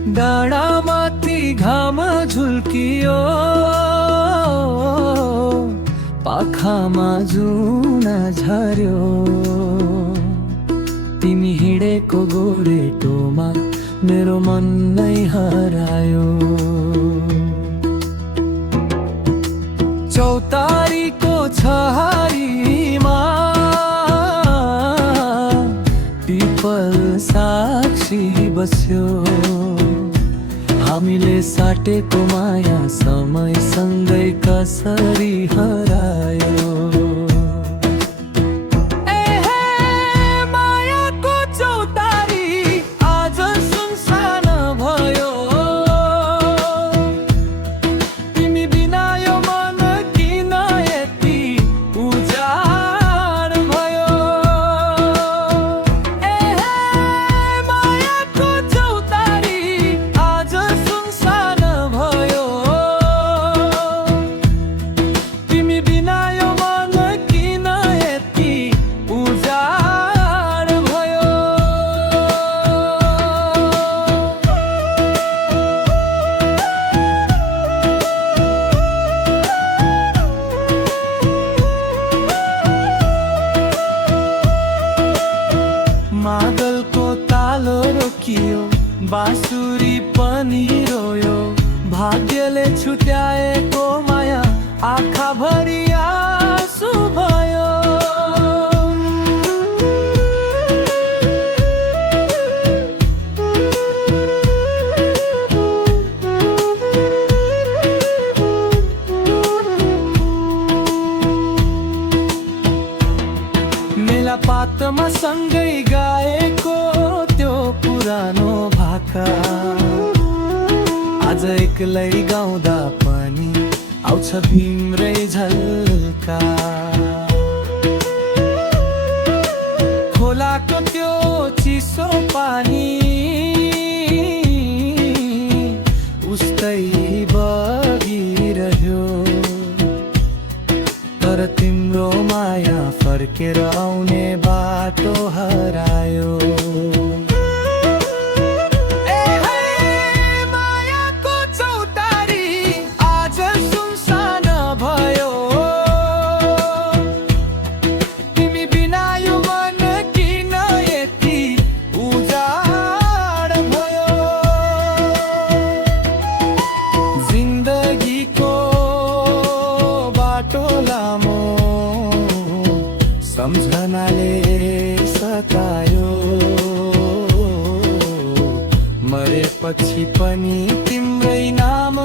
डाँडामाथि घाम झुल्कियो, पाखामा जुना झर्यो। तिमी हिँडेको गोरेटोमा मेरो मन नै हरायो। चौतारीको छहारीमा पिपल साक्षी बस्यो। हामीले साटेको माया समयसँगै कसरी हरायो। मायाको चौतारी आज सुनसान भयो। तिमी बिना यो मन किन यति उजाड भयो। मायाको चौतारी आज सुनसान भयो। तिमी बिना यो मन किन यति उजाड भयो। मादलको तालो रोकियो, बाँसुरी पनि रोयो। भाग्यले छुट्याएको माया आँखाभरि आँसु भयो। मेला पातमा सँगै गाएको त्यो पुरानो भाका आज एक्लै गाउँदा पनि आउँछ तिम्रै झल्का। खोलाको त्यो चिसो पानी उस्तै बगिरह्यो। तर तिम्रो माया फर्केर आउने बाटो हरायो। मायाको चौतारी आज सुनसान भयो। तिमी बिना यो मन किन यति उजाड भयो। जिन्दगीको बाटो लामो सम्झनाले सतायो। मरेपछि पनि तिम्रै नाम